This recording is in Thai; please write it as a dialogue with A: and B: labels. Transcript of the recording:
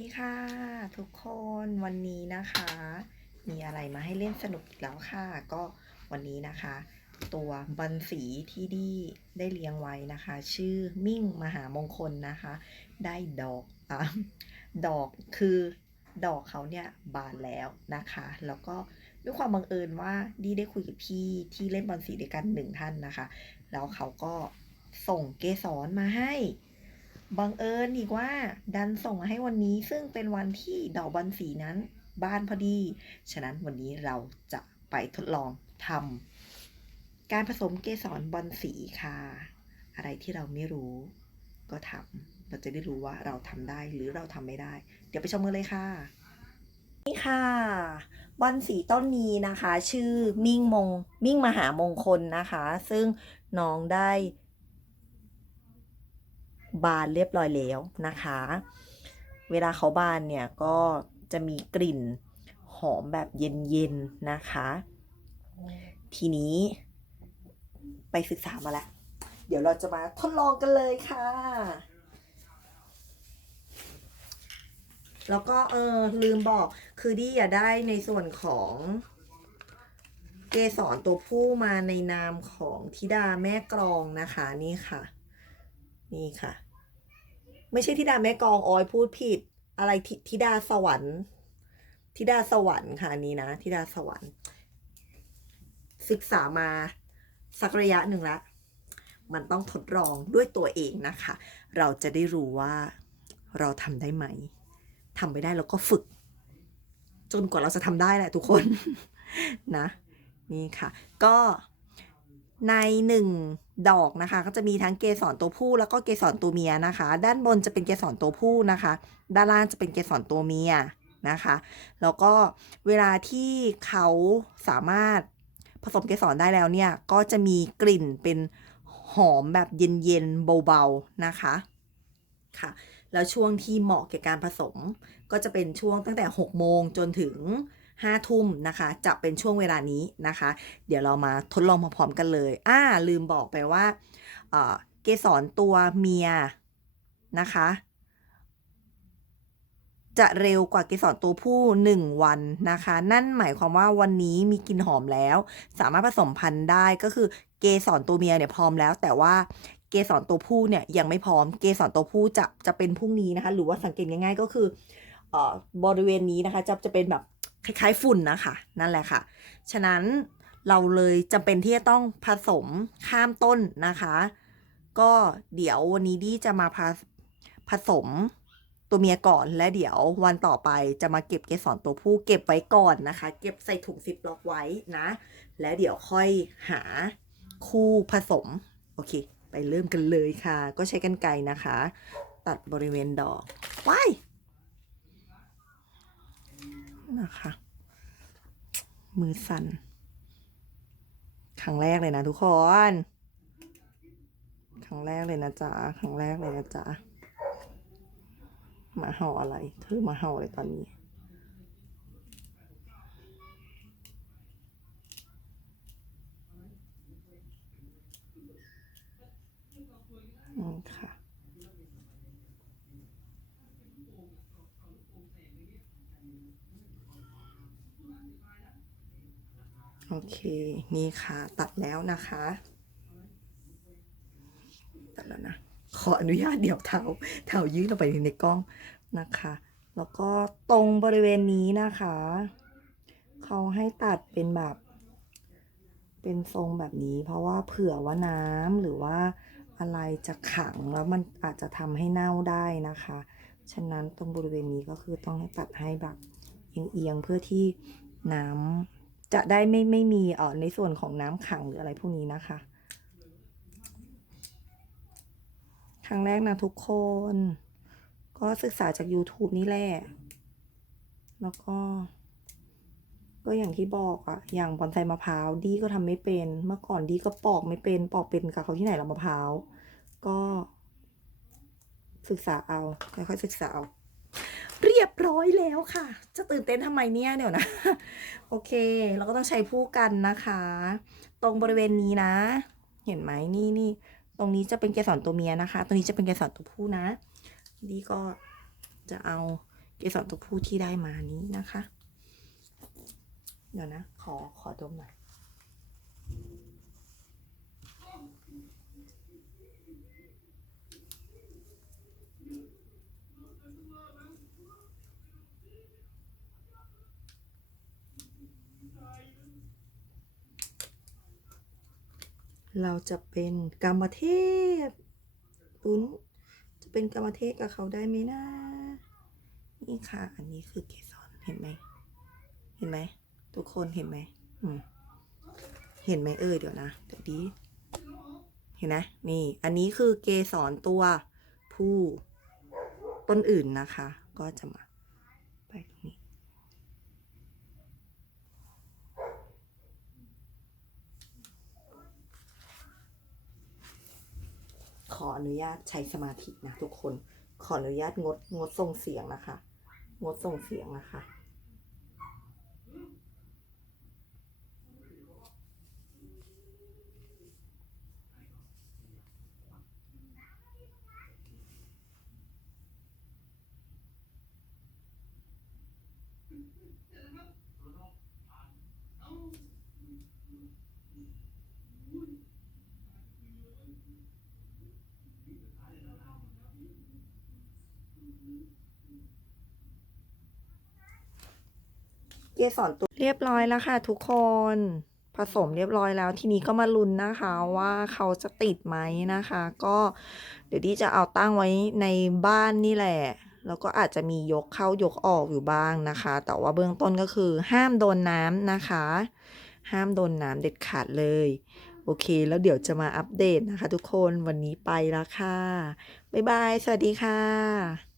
A: ีค่ะทุกคนวันนี้นะคะ มีอะไรมาให้เล่นสนุกอีกแล้วค่ะ ก็วันนี้นะคะ ตัวบันสีที่ดีได้เลี้ยงไว้นะคะ ชื่อมิ่งมหามงคลนะคะ ได้ดอกอดอกคือดอกเขาเนี่ยบานแล้วนะคะ แล้วก็ด้วยความบังเอิญว่าดีได้คุยกับพี่ที่เล่นบอลสีด้วยกันหนึ่งท่านนะคะ แล้วเขาก็ส่งเกสรมาให้ บังเอิญอีกว่า ดันส่งมาให้วันนี้ซึ่งเป็นวันที่ดอกบอลสีนั้นบานพอดี ฉะนั้นวันนี้เราจะไปทดลองทำการผสมเกสรบอลสีค่ะ อะไรที่เราไม่รู้ ก็ทำเราจะได้รู้ว่าเราทำได้หรือเราทำไม่ได้ เดี๋ยวไปชมกันเลยค่ะ นี่ค่ะบอลสีต้นนี้นะคะ ชื่อมิ่งมงมิ่งมหามงคลนะคะ ซึ่งน้องได้ บานเรียบร้อยแล้วนะคะ เวลาเขาบานเนี่ยก็จะมีกลิ่นหอมแบบเย็นๆนะคะ ทีนี้ไปศึกษามาแล้ว เดี๋ยวเราจะมาทดลองกันเลยค่ะ แล้วก็เออลืมบอกคือดี้อยากได้ในส่วนของเกสรตัวผู้มาในนามของธิดาแม่กรองนะคะนี่ค่ะ นี่ค่ะ ไม่ใช่ธิดาแม่กองออยพูดผิด อะไรธิธิดาสวรรค์ธิดาสวรรค์ค่ะอันนี้นะธิดาสวรรค์ ศึกษามาสักระยะหนึ่งละมันต้องทดลองด้วยตัวเองนะคะ เราจะได้รู้ว่าเราทำได้ไหมทำไม่ได้เราก็ฝึก จนกว่าเราจะทำได้แหละทุกคนนะ นี่ค่ะ ก็ในหนึ่ง ดอกนะคะ ก็จะมีทั้งเกสรตัวผู้แล้วก็เกสรตัวเมียนะคะ ด้านบนจะเป็นเกสรตัวผู้นะคะ ด้านล่างจะเป็นเกสรตัวเมียนะคะ แล้วก็เวลาที่เขาสามารถผสมเกสรได้แล้วเนี่ย ก็จะมีกลิ่นเป็นหอมแบบเย็นๆเบาๆนะคะค่ะ แล้วช่วงที่เหมาะแก่การผสมก็จะเป็นช่วงตั้งแต่ 6 โมงจนถึง 5ทุ่มนะคะ จะเป็นช่วงเวลานี้นะคะ เดี๋ยวเรามาทดลองพร้อมๆกันเลย อ่า ลืมบอกไปว่าเกสรตัวเมียนะคะ จะเร็วกว่าเกสรตัวผู้ 1 วันนะคะ นั่นหมายความว่าวันนี้มีกลิ่นหอมแล้ว สามารถผสมพันธุ์ได้ก็คือเกสรตัวเมียเนี่ยพร้อมแล้ว แต่ว่าเกสรตัวผู้เนี่ยยังไม่พร้อม เกสรตัวผู้จะจะเป็นพรุ่งนี้นะคะ หรือว่าสังเกตง่ายๆก็คือเอ่อบริเวณนี้นะคะจะจะเป็นแบบ คล้ายๆฝุ่นนะคะนั่นแหละค่ะ ฉะนั้นเราเลยจำเป็นที่จะต้องผสมข้ามต้นนะคะ ก็เดี๋ยววันนี้ดีจะมาผสผสมตัวเมียก่อนและเดี๋ยววันต่อไปจะมาเก็บเกสรตัวผู้เก็บไว้ก่อนนะคะ เก็บใส่ถุงซิปล็อกไว้นะ แล้วเดี๋ยวค่อยหาคู่ผสม โอเค ไปเริ่มกันเลยค่ะ ก็ใช้กันไกรนะคะ ตัดบริเวณดอกว้าย นะคะ มือสั่นครั้งแรกเลยนะทุกคนครั้งแรกเลยนะจ๊ะครั้งแรกเลยนะจ๊ะมาเห่าอะไร เธอมาเห่าอะไรตอนนี้อืมค่ะ เค นี่ค่ะ ตัดแล้วนะคะ ตัดแล้วนะ ขออนุญาตเดี๋ยวเท้าเท้ายื่นออกไปในกล้องนะคะ แล้วก็ตรงบริเวณนี้นะคะ เขาให้ตัดเป็นแบบ เป็นทรงแบบนี้ เพราะว่าเผื่อว่าน้ำหรือว่าอะไรจะขังแล้วมันอาจจะทำให้เน่าได้นะคะ ฉะนั้นตรงบริเวณนี้ก็คือต้องให้ตัดให้แบบเอียงๆเพื่อที่น้ำ จะได้ไม่ไม่มีเอ่อในส่วนของน้ำขังหรืออะไรพวกนี้นะคะครั้งแรกนะทุกคน ก็ศึกษาจาก YouTube นี่แหละแล้วก็ ก็อย่างที่บอกอะอย่างบอนไซมะพร้าวดีก็ทำไม่เป็น เมื่อก่อนดีก็ปอกไม่เป็นปอกเป็นกับเขาที่ไหนละมะพร้าวก็ ศึกษาเอาค่อยๆศึกษาเอา เรียบร้อยแล้วค่ะ จะตื่นเต้นทำไมเนี่ยเดี๋ยวนะ โอเค เราก็ต้องใช้ผู้กันนะคะ ตรงบริเวณนี้นะ เห็นไหมนี่นี่ตรงนี้จะเป็นเกสรตัวเมียนะคะ ตรงนี้จะเป็นเกสรตัวผู้นะดีก็จะเอาเกสรตัวผู้ที่ได้มานี้นะคะ เดี๋ยวนะ ขอขอดมหน่อย เราจะเป็นกรรมเทพลุ้น จะเป็นกรรมเทพกับเขาได้ไหมนะ นี่ค่ะ อันนี้คือเกสรเห็นไหม เห็นไหม ทุกคนเห็นไหมอืมเห็นไหมเอ่ยเดี๋ยวนะ เดี๋ยวดี เห็นไหมนี่ อันนี้คือเกสรตัวผู้ต้นอื่นนะคะ ก็จะมาไปตรงนี้ ออนุญาตใช้สมาธินะทุกคน ขออนุญาตงดงดส่งเสียงนะคะ งดส่งเสียงนะคะ เกสรตัวเรียบร้อยแล้วค่ะทุกคน ผสมเรียบร้อยแล้ว ทีนี้ก็มาลุ้นนะคะว่าเขาจะติดไหมนะคะ ก็เดี๋ยวดีจะเอาตั้งไว้ในบ้านนี่แหละแล้วก็อาจจะมียกเข้ายกออกอยู่บ้างนะคะ แต่ว่าเบื้องต้นก็คือห้ามโดนน้ำนะคะ ห้ามโดนน้ำเด็ดขาดเลย โอเค แล้วเดี๋ยวจะมาอัปเดตนะคะ ทุกคนวันนี้ไปแล้วค่ะ บ๊ายบาย สวัสดีค่ะ